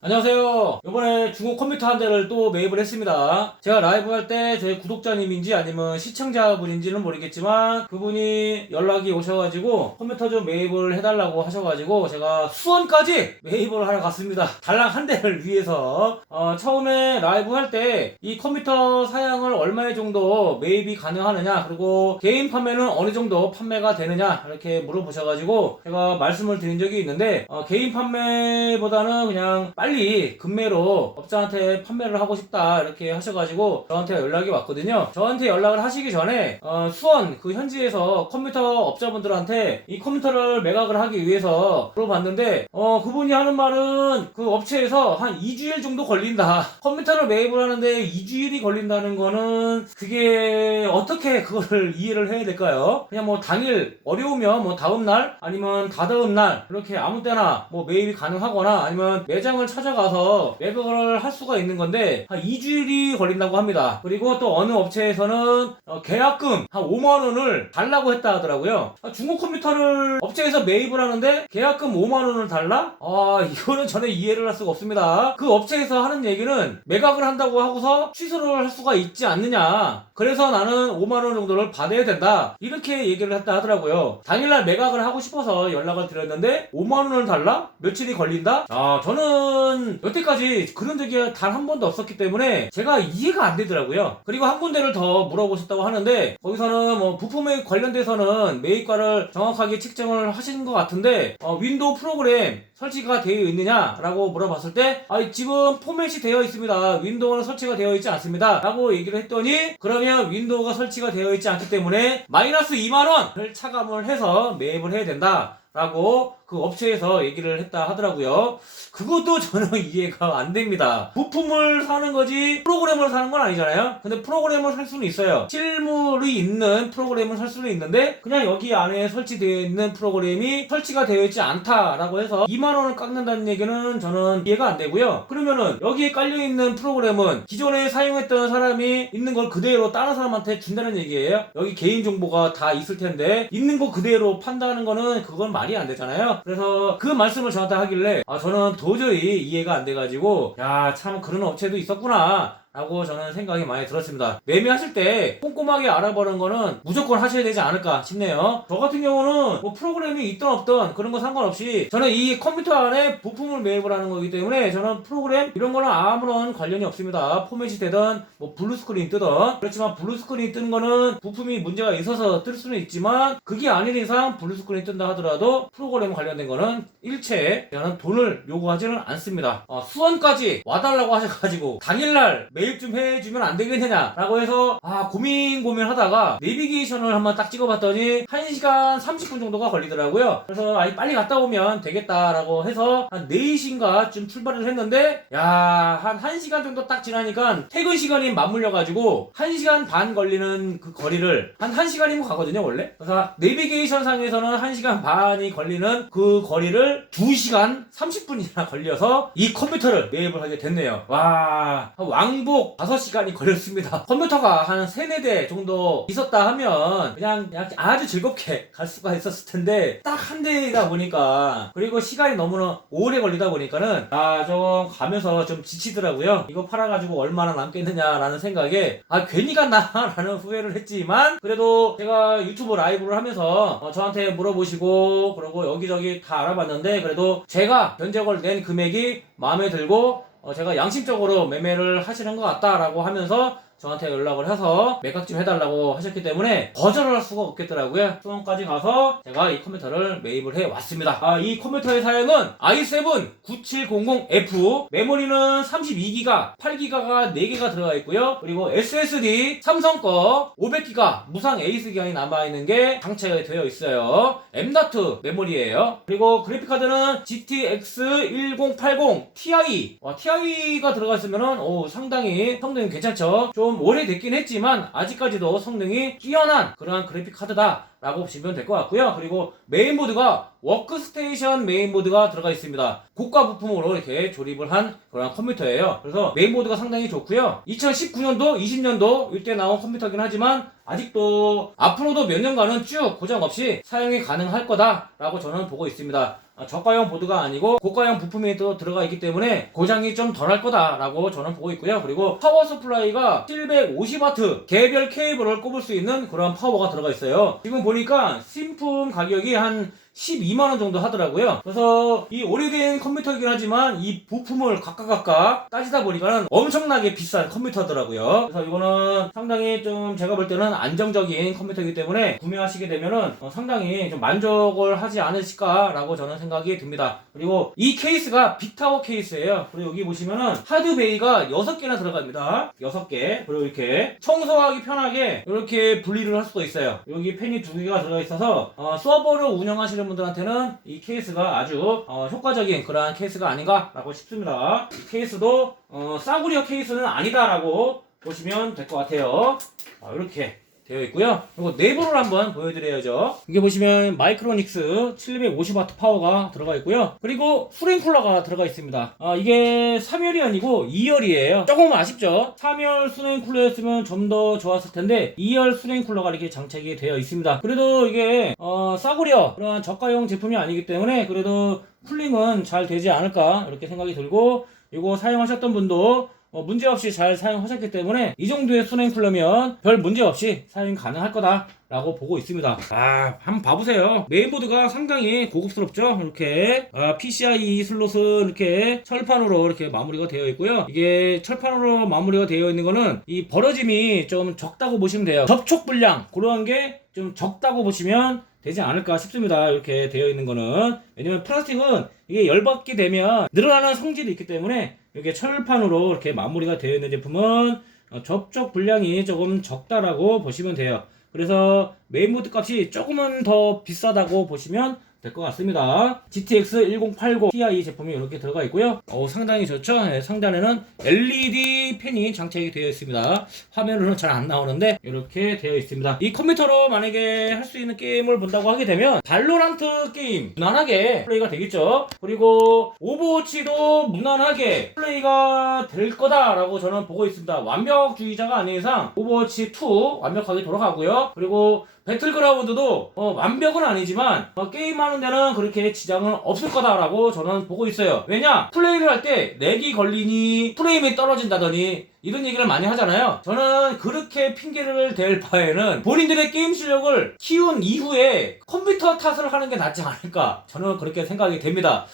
안녕하세요. 이번에 중고 컴퓨터 한 대를 또 매입을 했습니다. 제가 라이브 할 때 저희 구독자님인지 아니면 시청자분인지는 모르겠지만 그분이 연락이 오셔가지고 컴퓨터 좀 매입을 해달라고 하셔가지고 제가 수원까지 매입을 하러 갔습니다. 달랑 한 대를 위해서. 처음에 라이브 할 때 이 컴퓨터 사양을 얼마 정도 매입이 가능하느냐, 그리고 개인 판매는 어느 정도 판매가 되느냐 이렇게 물어보셔가지고 제가 말씀을 드린 적이 있는데 개인 판매보다는 그냥 빨리 급매로 업자한테 판매를 하고 싶다 이렇게 하셔가지고 저한테 연락이 왔거든요. 저한테 연락을 하시기 전에 수원 그 현지에서 컴퓨터 업자분들한테 이 컴퓨터를 매각을 하기 위해서 물어봤는데 그분이 하는 말은 그 업체에서 한 2주일 정도 걸린다. 컴퓨터를 매입을 하는데 2주일이 걸린다는 거는 그게 어떻게 그거를 이해를 해야 될까요? 그냥 뭐 당일 어려우면 뭐 다음날 아니면 다다음날 이렇게 아무 때나 뭐 매입이 가능하거나 아니면 매장을 찾아가서 매각을 할 수가 있는 건데 한 2주일이 걸린다고 합니다. 그리고 또 어느 업체에서는 계약금 한 5만원을 달라고 했다 하더라고요. 중고 컴퓨터를 업체에서 매입을 하는데 계약금 5만원을 달라? 이거는 전혀 이해를 할 수가 없습니다. 그 업체에서 하는 얘기는 매각을 한다고 하고서 취소를 할 수가 있지 않느냐, 그래서 나는 5만원 정도를 받아야 된다 이렇게 얘기를 했다 하더라고요. 당일날 매각을 하고 싶어서 연락을 드렸는데 5만원을 달라? 며칠이 걸린다? 저는 여태까지 그런 적이 단 한 번도 없었기 때문에 제가 이해가 안 되더라고요. 그리고 한 군데를 더 물어보셨다고 하는데 거기서는 뭐 부품에 관련돼서는 매입가를 정확하게 측정을 하시는 것 같은데 윈도우 프로그램 설치가 되어 있느냐 라고 물어봤을 때 지금 포맷이 되어 있습니다, 윈도우는 설치가 되어 있지 않습니다 라고 얘기를 했더니, 그러면 윈도우가 설치가 되어 있지 않기 때문에 마이너스 2만원을 차감을 해서 매입을 해야 된다 라고 그 업체에서 얘기를 했다 하더라고요. 그것도 저는 이해가 안 됩니다. 부품을 사는 거지 프로그램을 사는 건 아니잖아요. 근데 프로그램을 살 수는 있어요. 실물이 있는 프로그램을 살 수는 있는데 그냥 여기 안에 설치되어 있는 프로그램이 설치가 되어 있지 않다라고 해서 2만원을 깎는다는 얘기는 저는 이해가 안 되고요. 그러면은 여기에 깔려있는 프로그램은 기존에 사용했던 사람이 있는 걸 그대로 다른 사람한테 준다는 얘기예요. 여기 개인정보가 다 있을 텐데 있는 거 그대로 판다는 거는 그건 말이 안 되잖아요. 그래서 그 말씀을 저한테 하길래 저는 도저히 이해가 안 돼가지고 참 그런 업체도 있었구나 라고 저는 생각이 많이 들었습니다. 매매하실 때 꼼꼼하게 알아보는 거는 무조건 하셔야 되지 않을까 싶네요. 저 같은 경우는 뭐 프로그램이 있든 없든 그런 거 상관없이 저는 이 컴퓨터 안에 부품을 매입을 하는 거기 때문에 저는 프로그램 이런 거는 아무런 관련이 없습니다. 포맷이 되든 뭐 블루스크린 뜨든. 그렇지만 블루스크린 뜨는 거는 부품이 문제가 있어서 뜰 수는 있지만 그게 아닌 이상 블루스크린 뜬다 하더라도 프로그램 관련된 거는 일체 저는 돈을 요구하지는 않습니다. 수원까지 와달라고 하셔가지고 당일날 매입 좀 해주면 안 되겠느냐 라고 해서 고민하다가 내비게이션을 한번 딱 찍어봤더니 1시간 30분 정도가 걸리더라고요. 그래서 빨리 갔다 오면 되겠다라고 해서 한 4시인가 좀 출발을 했는데 한 1시간 정도 딱 지나니까 퇴근 시간이 맞물려가지고 1시간 반 걸리는 그 거리를 한 1시간이면 가거든요 원래. 그래서 내비게이션 상에서는 1시간 반이 걸리는 그 거리를 2시간 30분이나 걸려서 이 컴퓨터를 매입을 하게 됐네요. 왕복 5시간이 걸렸습니다. 컴퓨터가 한 3, 4대 정도 있었다 하면 그냥 아주 즐겁게 갈 수가 있었을 텐데 딱 한 대이다 보니까, 그리고 시간이 너무나 오래 걸리다 보니까는 좀 가면서 좀 지치더라고요. 이거 팔아가지고 얼마나 남겠느냐라는 생각에 괜히 갔나 라는 후회를 했지만, 그래도 제가 유튜브 라이브를 하면서 저한테 물어보시고 그리고 여기저기 다 알아봤는데 그래도 제가 견적을 낸 금액이 마음에 들고 제가 양심적으로 매매를 하시는 것 같다라고 하면서 저한테 연락을 해서 매각 좀 해달라고 하셨기 때문에 거절을 할 수가 없겠더라고요. 수원까지 가서 제가 이 컴퓨터를 매입을 해왔습니다. 이 컴퓨터의 사양은 i7 9700F, 메모리는 32기가, 8기가가 4개가 들어가 있고요. 그리고 SSD 삼성 거 500기가 무상 에이스 기간이 남아있는 게 장착되어 있어요. M.2 메모리예요. 그리고 그래픽카드는 GTX 1080 Ti. Ti가 들어가 있으면은 상당히 성능이 괜찮죠. 좀 오래됐긴 했지만 아직까지도 성능이 뛰어난 그러한 그래픽 카드다 라고 보시면 될 것 같고요. 그리고 메인보드가 워크스테이션 메인보드가 들어가 있습니다. 고가 부품으로 이렇게 조립을 한 그런 컴퓨터예요. 그래서 메인보드가 상당히 좋고요. 2019년도, 20년도 이때 나온 컴퓨터긴 하지만 아직도 앞으로도 몇 년간은 쭉 고장 없이 사용이 가능할 거다라고 저는 보고 있습니다. 저가형 보드가 아니고 고가형 부품이 또 들어가 있기 때문에 고장이 좀 덜할 거다라고 저는 보고 있고요. 그리고 파워 서플라이가 750W 개별 케이블을 꼽을 수 있는 그런 파워가 들어가 있어요. 지금 보니까 신품 가격이 한 12만원 정도 하더라고요. 그래서 이 오래된 컴퓨터이긴 하지만 이 부품을 각각 따지다 보니까는 엄청나게 비싼 컴퓨터더라고요. 그래서 이거는 상당히 좀 제가 볼 때는 안정적인 컴퓨터이기 때문에 구매하시게 되면은 상당히 좀 만족을 하지 않으실까라고 저는 생각이 듭니다. 그리고 이 케이스가 빅타워 케이스예요. 그리고 여기 보시면은 하드베이가 6개나 들어갑니다. 6개. 그리고 이렇게 청소하기 편하게 이렇게 분리를 할 수도 있어요. 여기 펜이 2개가 들어가 있어서 서버를 운영하시는 분들한테는 이 케이스가 아주 효과적인 그러한 케이스가 아닌가라고 싶습니다. 이 케이스도 싸구려 케이스는 아니다라고 보시면 될 것 같아요. 이렇게 되어 있고요. 그리고 내부를 한번 보여드려야죠. 이게 보시면 마이크로닉스 750W 파워가 들어가 있고요. 그리고 수냉 쿨러가 들어가 있습니다. 이게 3열이 아니고 2열이에요. 조금 아쉽죠. 3열 수냉 쿨러였으면 좀 더 좋았을 텐데 2열 수냉 쿨러가 이렇게 장착이 되어 있습니다. 그래도 이게 싸구려 그런 저가형 제품이 아니기 때문에 그래도 쿨링은 잘 되지 않을까 이렇게 생각이 들고, 이거 사용하셨던 분도 문제없이 잘 사용하셨기 때문에 이 정도의 수냉 쿨러면 별 문제없이 사용 가능할 거다라고 보고 있습니다. 한번 봐보세요. 메인보드가 상당히 고급스럽죠. 이렇게 PCIe 슬롯은 이렇게 철판으로 이렇게 마무리가 되어 있고요. 이게 철판으로 마무리가 되어 있는 거는 이 벌어짐이 좀 적다고 보시면 돼요. 접촉 불량 그런 게 좀 적다고 보시면 되지 않을까 싶습니다. 이렇게 되어 있는 거는. 왜냐면 플라스틱은 이게 열받게 되면 늘어나는 성질이 있기 때문에 이게 철판으로 이렇게 마무리가 되어 있는 제품은 접촉 불량이 조금 적다라고 보시면 돼요. 그래서 메인보드 값이 조금은 더 비싸다고 보시면 될 것 같습니다. GTX 1080 Ti 제품이 이렇게 들어가 있고요. 상당히 좋죠. 네, 상단에는 LED 펜이 장착이 되어 있습니다. 화면으로는 잘 안 나오는데 이렇게 되어 있습니다. 이 컴퓨터로 만약에 할 수 있는 게임을 본다고 하게 되면 발로란트 게임 무난하게 플레이가 되겠죠. 그리고 오버워치도 무난하게 플레이가 될 거다라고 저는 보고 있습니다. 완벽주의자가 아닌 이상 오버워치 2 완벽하게 돌아가고요. 그리고 배틀그라운드도 완벽은 아니지만 게임하는 데는 그렇게 지장은 없을 거다라고 저는 보고 있어요. 왜냐? 플레이를 할 때 렉이 걸리니 프레임이 떨어진다더니 이런 얘기를 많이 하잖아요. 저는 그렇게 핑계를 댈 바에는 본인들의 게임 실력을 키운 이후에 컴퓨터 탓을 하는 게 낫지 않을까, 저는 그렇게 생각이 됩니다.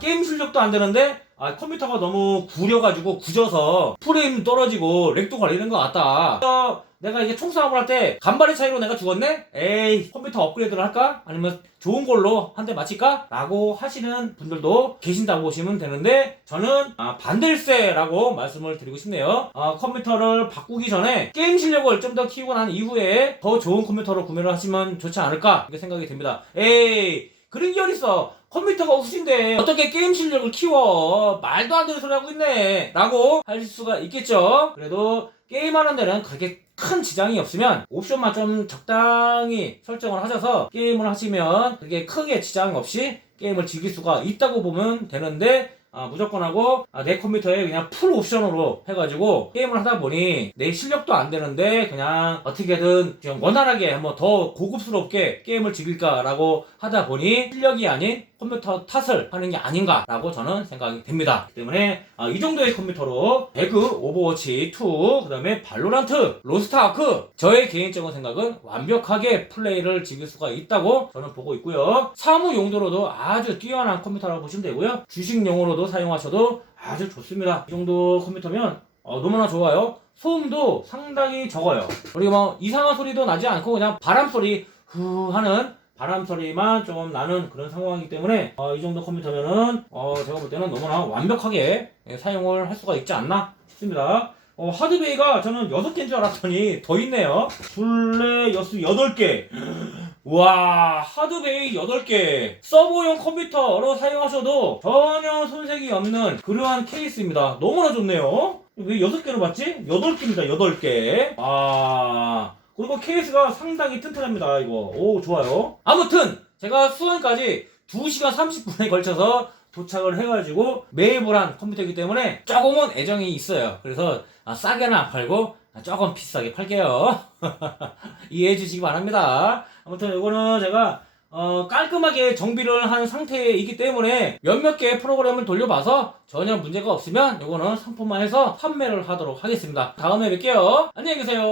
게임 실력도 안 되는데 컴퓨터가 너무 구려가지고 굳어서 프레임 떨어지고 렉도 걸리는 것 같다. 내가 이게 총싸움을 할 때 간발의 차이로 내가 죽었네? 에이, 컴퓨터 업그레이드를 할까? 아니면 좋은 걸로 한 대 맞힐까? 라고 하시는 분들도 계신다고 보시면 되는데, 저는 반댈세라고 말씀을 드리고 싶네요. 컴퓨터를 바꾸기 전에 게임 실력을 좀 더 키우고 난 이후에 더 좋은 컴퓨터를 구매를 하시면 좋지 않을까 이렇게 생각이 됩니다. 에이, 그런 게 어딨어. 컴퓨터가 후진데 어떻게 게임 실력을 키워? 말도 안 되는 소리 하고 있네 라고 할 수가 있겠죠. 그래도 게임하는 데는 그렇게 큰 지장이 없으면 옵션만 좀 적당히 설정을 하셔서 게임을 하시면 그게 크게 지장 없이 게임을 즐길 수가 있다고 보면 되는데, 무조건 하고 내 컴퓨터에 그냥 풀 옵션으로 해가지고 게임을 하다 보니 내 실력도 안 되는데 그냥 어떻게든 좀 원활하게 한번 더 고급스럽게 게임을 즐길까라고 하다 보니 실력이 아닌 컴퓨터 탓을 하는 게 아닌가라고 저는 생각이 됩니다. 때문에 이 정도의 컴퓨터로 배그, 오버워치 2, 그 다음에 발로란트, 로스트아크, 저의 개인적인 생각은 완벽하게 플레이를 즐길 수가 있다고 저는 보고 있고요. 사무 용도로도 아주 뛰어난 컴퓨터라고 보시면 되고요. 주식용으로도 사용하셔도 아주 좋습니다. 이 정도 컴퓨터면 너무나 좋아요. 소음도 상당히 적어요. 그리고 뭐 이상한 소리도 나지 않고 그냥 바람 소리 후 하는 바람 소리만 좀 나는 그런 상황이기 때문에 이 정도 컴퓨터면은 제가 볼 때는 너무나 완벽하게 사용을 할 수가 있지 않나 싶습니다. 하드베이가 저는 6개인 줄 알았더니 더 있네요. 둘레 여수 8개. 와, 하드베이 8개. 서버용 컴퓨터로 사용하셔도 전혀 손색이 없는 그러한 케이스입니다. 너무나 좋네요. 왜 6개로 봤지? 8개입니다. 8개. 그리고 케이스가 상당히 튼튼합니다. 이거 오 좋아요. 아무튼 제가 수원까지 2시간 30분에 걸쳐서 도착을 해가지고 매입을 한 컴퓨터이기 때문에 조금은 애정이 있어요. 그래서 싸게는 안 팔고 조금 비싸게 팔게요. 이해해 주시기 바랍니다. 아무튼 이거는 제가 깔끔하게 정비를 한 상태에 있기 때문에 몇몇 개 프로그램을 돌려봐서 전혀 문제가 없으면 이거는 상품화해서 판매를 하도록 하겠습니다. 다음에 뵐게요. 안녕히 계세요.